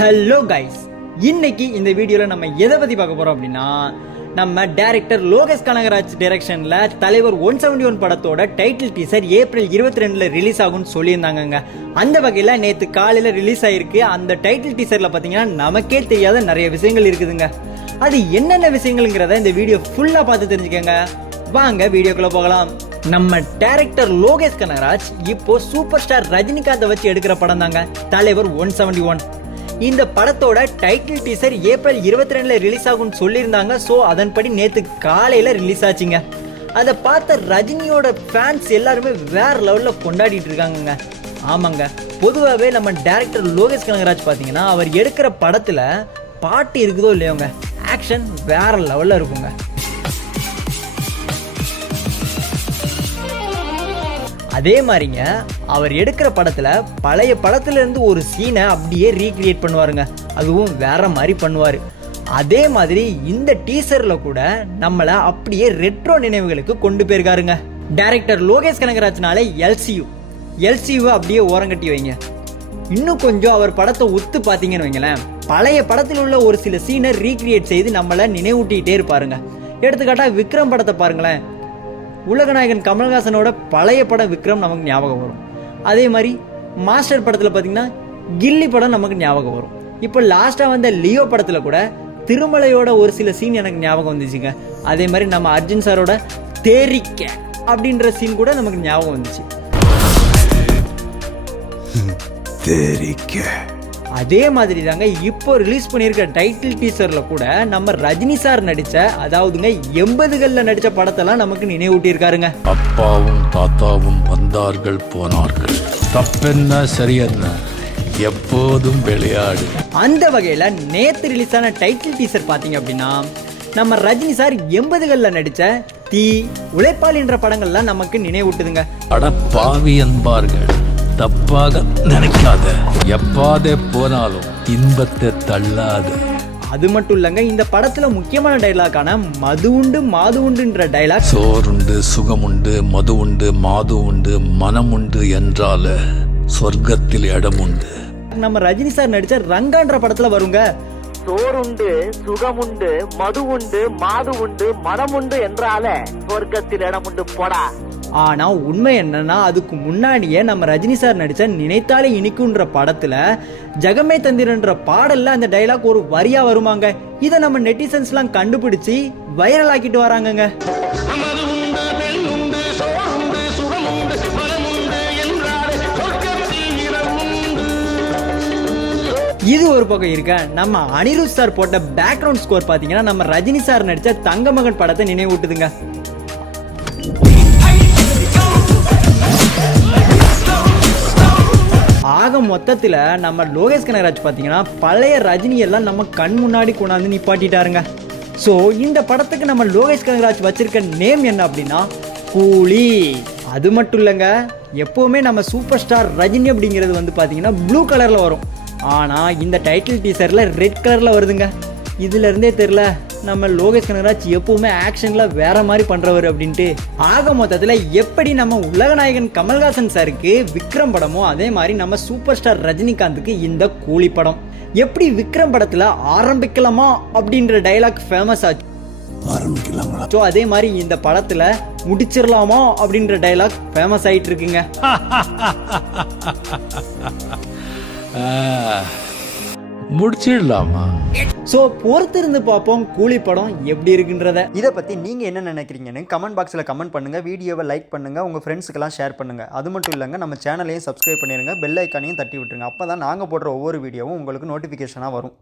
Hello guys, இன்னைக்கு இந்த வீடியோல நம்ம எதை பத்தி பார்க்க போறோம் அப்படின்னா, நம்ம டைரக்டர் லோகேஷ் கனகராஜ் டைரக்ஷன்ல தலைவர் 171 படத்தோட டைட்டில் டீசர் ஏப்ரல் 22 ரிலீஸ் ஆகும்னு சொல்லியிருந்தாங்க. அந்த வகையில நேத்து காலையில ரிலீஸ் ஆயிருக்கு. அந்த டைட்டில் டீசர்ல பாத்தீங்கன்னா நமக்கே தெரியாத நிறைய விஷயங்கள் இருக்குதுங்க. அது என்னென்ன விஷயங்கள்ங்கிறத இந்த வீடியோ ஃபுல்லா பார்த்து தெரிஞ்சுக்கங்க. வாங்க வீடியோக்குள்ள போகலாம். நம்ம டைரக்டர் லோகேஷ் கனகராஜ் இப்போ சூப்பர் ஸ்டார் ரஜினிகாந்தை வச்சு எடுக்கிற படம் தாங்க தலைவர் 171. இந்த படத்தோட டைட்டில் டீசர் ஏப்ரல் 22 ரிலீஸ் ஆகும்னு சொல்லியிருந்தாங்க. ஸோ அதன்படி நேற்று காலையில் ரிலீஸ் ஆச்சுங்க. அதை பார்த்த ரஜினியோட ஃபேன்ஸ் எல்லாருமே வேற லெவலில் கொண்டாடிட்டு இருக்காங்க. ஆமாங்க, பொதுவாகவே நம்ம டைரக்டர் லோகேஷ் கனகராஜ் பார்த்தீங்கன்னா அவர் எடுக்கிற படத்தில் பாட்டு இருக்குதோ இல்லையோங்க, ஆக்ஷன் வேற லெவலில் இருக்குங்க. அதே மாதிரிங்க அவர் எடுக்கிற படத்துல பழைய படத்துல இருந்து ஒரு சீனை அப்படியே ரீக்ரியேட் பண்ணுவாருங்க. அதுவும் வேற மாதிரி பண்ணுவாரு. அதே மாதிரி இந்த டீசர்ல கூட நம்மள அப்படியே ரெட்ரோ நினைவுகளுக்கு கொண்டு போயிருக்காருங்க. டைரக்டர் லோகேஷ் கனகராஜ்னாலே எல்சியூ அப்படியே ஓரங்கட்டி வைங்க. இன்னும் கொஞ்சம் அவர் படத்தை ஒத்து பாத்தீங்கன்னு வைங்களேன், பழைய படத்தில் உள்ள ஒரு சில சீனை ரீக்ரியேட் செய்து நம்மள நினைவூட்டிகிட்டே இருப்பாருங்க. எடுத்துக்காட்டா விக்ரம் படத்தை பாருங்களேன், உலகநாயகன் கமல்ஹாசனோட பழைய படம் விக்ரம் நமக்கு ஞாபகம் வரும். அதே மாதிரி மாஸ்டர் படத்தில் பார்த்தீங்கன்னா கில்லி படம் நமக்கு ஞாபகம் வரும். இப்போ லாஸ்ட்டாக வந்த லியோ படத்தில் கூட திருமலையோட ஒரு சில சீன் எனக்கு ஞாபகம் வந்துச்சுங்க. அதே மாதிரி நம்ம அர்ஜுன் சாரோட தேரிக்க அப்படின்ற சீன் கூட நமக்கு ஞாபகம் வந்துச்சு. அதே மாதிரி தாங்க இப்போ ரிலீஸ் பண்ணியிருக்க டைட்டில் டீசர்ல கூட நம்ம ரஜினி சார் நடிச்ச, அதாவதுங்க 80களில் நடிச்ச படத்தெல்லாம் நமக்கு நினைவூட்டியிருக்காருங்க. அப்பாவும் தாத்தாவும் வந்தார்கள் போனார்கள், தப்பென்ன சரியென்ன, எப்போதும் விளையாடு. அந்த வகையில நேத்து ரிலீஸ் ஆன டைட்டில் டீசர் பாத்தீங்க அப்படின்னா, நம்ம ரஜினி சார் 80களில் நடிச்ச தீ, உழைப்பாளி என்ற படங்கள்லாம் நமக்கு நினைவூட்டுதுங்க. அட பாவி என்பார்கள், தப்பாக நினைக்காத, எப்பாதே போனாலும் இன்பத்தை தள்ளாத. அது மட்டும் இல்லங்க, இந்த படத்துல முக்கியமான டைலாக்கான மது உண்டு மாது உண்டுன்ற டைலாக், சோறுண்டு சுகமுண்டு மது உண்டு மாது உண்டு மனம் உண்டு என்றால சொர்க்கத்தில் இடம் உண்டு, நம்ம ரஜினி சார் நடிச்ச ரங்கான்ற படத்துல வருங்க. சோறுண்டு சுகமுண்டு மது உண்டு மாது உண்டு மனம் உண்டு என்றால சொர்க்கத்தில் இடம் உண்டு போடா. ஆனா உண்மை என்னன்னா, அதுக்கு முன்னாடியே நம்ம ரஜினி சார் நடிச்ச நினைத்தாலே இனிக்குன்ற படத்துல ஜகமே தந்திரன்ற பாடல்ல அந்த டைலாக் ஒரு வரியா வருமாங்க. இதை நம்ம நெட்டிசன்ஸ் எல்லாம் கண்டுபிடிச்சு வைரல் ஆக்கிட்டு வராங்கங்க. இது ஒரு பக்கம் இருக்க, நம்ம அனிருத் சார் போட்ட பேக்ரவுண்ட் ஸ்கோர் பாத்தீங்கன்னா நம்ம ரஜினி சார் நடிச்ச தங்கமகன் படத்தை நினைவூட்டுதுங்க. ஆக மொத்தத்தில் நம்ம லோகேஷ் கனகராஜ் பார்த்தீங்கன்னா பழைய ரஜினி எல்லாம் நம்ம கண் முன்னாடி கொண்டாந்து நிப்பாட்டிட்டாருங்க. ஸோ இந்த படத்துக்கு நம்ம லோகேஷ் கனகராஜ் வச்சிருக்க நேம் என்ன அப்படின்னா கூலி. அது மட்டும் இல்லைங்க, எப்போவுமே நம்ம சூப்பர் ஸ்டார் ரஜினி அப்படிங்கிறது வந்து பார்த்தீங்கன்னா ப்ளூ கலரில் வரும். ஆனால் இந்த டைட்டில் டீசரில் ரெட் கலரில் வருதுங்க. இதுல இருந்தே தெரியல நம்ம லோகேஷ் கனகராஜ் எப்பவுமே ஆக்ஷன்ல வேற மாதிரி பண்றவர் அப்படின்ட்டு. ஆக மொத்தத்துல எப்படி நம்ம உலகநாயகன் கமல்ஹாசன் சாருக்கு விக்ரம் படமோ, அதே மாதிரி நம்ம சூப்பர் ஸ்டார் ரஜினிகாந்துக்கு இந்த கூலி படம். எப்படி விக்ரம் படத்துல ஆரம்பிக்கலாமா அப்படின்ற டைலாக் ஃபேமஸ் ஆச்சு, ஸோ அதே மாதிரி இந்த படத்துல முடிச்சிடலாமா அப்படின்ற டைலாக் ஃபேமஸ் ஆயிட்டு இருக்குங்க. முடிச்சிடலாமா? ஸோ பொறுத்திருந்து பார்ப்போம் கூலி படம் எப்படி இருக்குன்றத. இதை பற்றி நீங்கள் என்ன நினைக்கிறீங்கன்னு கமெண்ட் பாக்ஸில் கமெண்ட் பண்ணுங்கள். வீடியோவை லைக் பண்ணுங்கள், உங்கள் ஃப்ரெண்ட்ஸுக்கெல்லாம் ஷேர் பண்ணுங்கள். அது மட்டும் இல்லைங்க, நம்ம சேனலையும் சப்ஸ்கிரைப் பண்ணிடுங்க, பெல் ஐக்கானையும் தட்டி விட்டுருங்க. அப்போ தான் நாங்கள் போடுற ஒவ்வொரு வீடியோவும் உங்களுக்கு நோட்டிஃபிகேஷனாக வரும்.